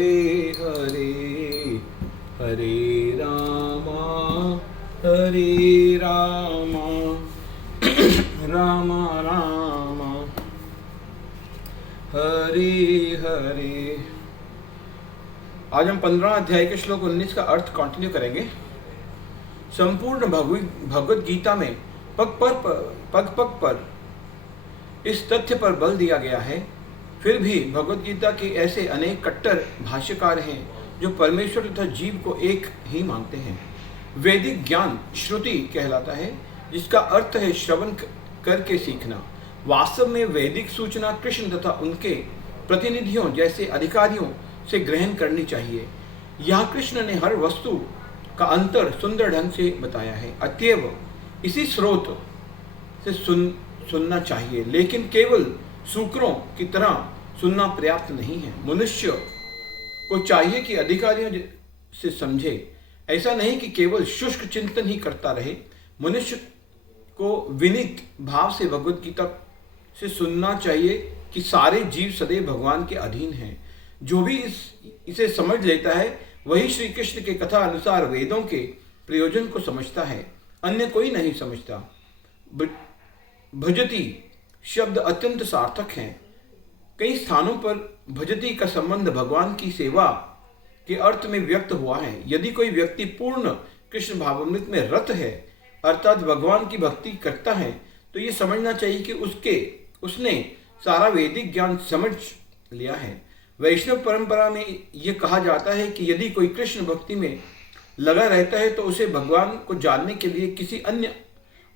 हरे हरे, हरे रामा राम राम हरे हरे। आज हम 15 अध्याय के श्लोक 19 का अर्थ कंटिन्यू करेंगे। संपूर्ण भगवद गीता में पग पग पर इस तथ्य पर बल दिया गया है। फिर भी भगवद गीता के ऐसे अनेक कट्टर भाष्यकार हैं जो परमेश्वर तथा जीव को एक ही मानते हैं। वैदिक ज्ञान श्रुति कहलाता है, जिसका अर्थ है श्रवण करके सीखना। वास्तव में वैदिक सूचना कृष्ण तथा उनके प्रतिनिधियों जैसे अधिकारियों से ग्रहण करनी चाहिए। यहाँ कृष्ण ने हर वस्तु का अंतर सुंदर ढंग से बताया है। अतएव इसी स्रोत से सुनना चाहिए, लेकिन केवल सूकरों की तरह सुनना पर्याप्त नहीं है। मनुष्य को चाहिए कि अधिकारियों से समझे, ऐसा नहीं कि केवल शुष्क चिंतन ही करता रहे। मनुष्य को विनीत भाव से भगवद गीता से सुनना चाहिए कि सारे जीव सदैव भगवान के अधीन हैं। जो भी इसे समझ लेता है वही श्री कृष्ण के कथा अनुसार वेदों के प्रयोजन को समझता है, अन्य कोई नहीं समझता। भजती शब्द अत्यंत सार्थक है। कई स्थानों पर भजती का संबंध भगवान की सेवा के अर्थ में व्यक्त हुआ है। यदि कोई व्यक्ति पूर्ण कृष्ण भावामृत में रत है, अर्थात भगवान की भक्ति करता है, तो ये समझना चाहिए कि उसने सारा वैदिक ज्ञान समझ लिया है। वैष्णव परंपरा में यह कहा जाता है कि यदि कोई कृष्ण भक्ति में लगा रहता है तो उसे भगवान को जानने के लिए किसी अन्य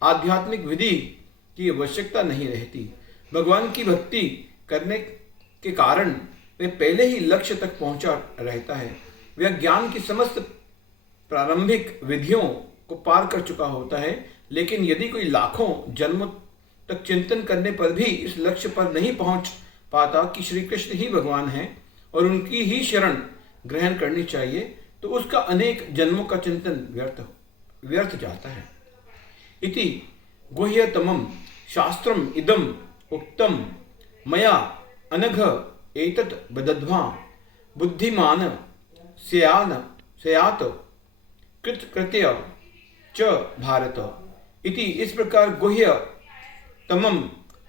आध्यात्मिक विधि की आवश्यकता नहीं रहती। भगवान की भक्ति करने के कारण वह पहले ही लक्ष्य तक पहुंचा रहता है। वह ज्ञान की समस्त प्रारंभिक विधियों को पार कर चुका होता है। लेकिन यदि कोई लाखों जन्मों तक चिंतन करने पर भी इस लक्ष्य पर नहीं पहुंच पाता कि श्री कृष्ण ही भगवान हैं और उनकी ही शरण ग्रहण करनी चाहिए, तो उसका अनेक जन्मों का चिंतन व्यर्थ जाता है। इति गुह्यतमं शास्त्रम इदम उक्तम मया अनघ एतत् बदध्वा बुद्धिमान स्यात् कृतकृत्य च भारत। इति इस प्रकार गुह्य तमम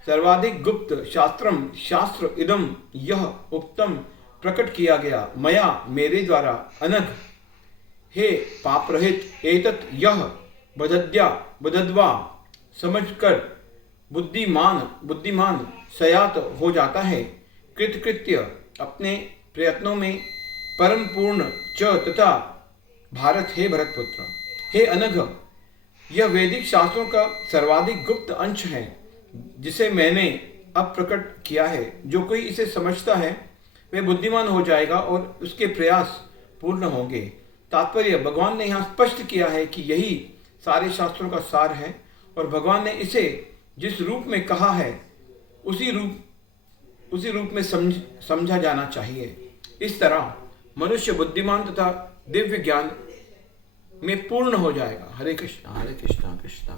सर्वाधिक गुप्त शास्त्र इदम यह उक्तम प्रकट किया गया मया मेरे द्वारा अनघ हे पाप रहित एतत् यह बदद्वा समझकर बुद्धिमान सयात हो जाता है, कृतकृत्य अपने प्रयत्नों में परम पूर्ण च तथा भारत हे भरतपुत्र। हे अनघ, यह वैदिक शास्त्रों का सर्वाधिक गुप्त अंश है जिसे मैंने अब प्रकट किया है। जो कोई इसे समझता है वह बुद्धिमान हो जाएगा और उसके प्रयास पूर्ण होंगे। तात्पर्य भगवान ने यहाँ स्पष्ट किया है कि यही सारे शास्त्रों का सार है और भगवान ने इसे जिस रूप में कहा है उसी रूप में समझा जाना चाहिए। इस तरह मनुष्य बुद्धिमान तथा दिव्य ज्ञान में पूर्ण हो जाएगा। हरे कृष्णा कृष्णा कृष्णा।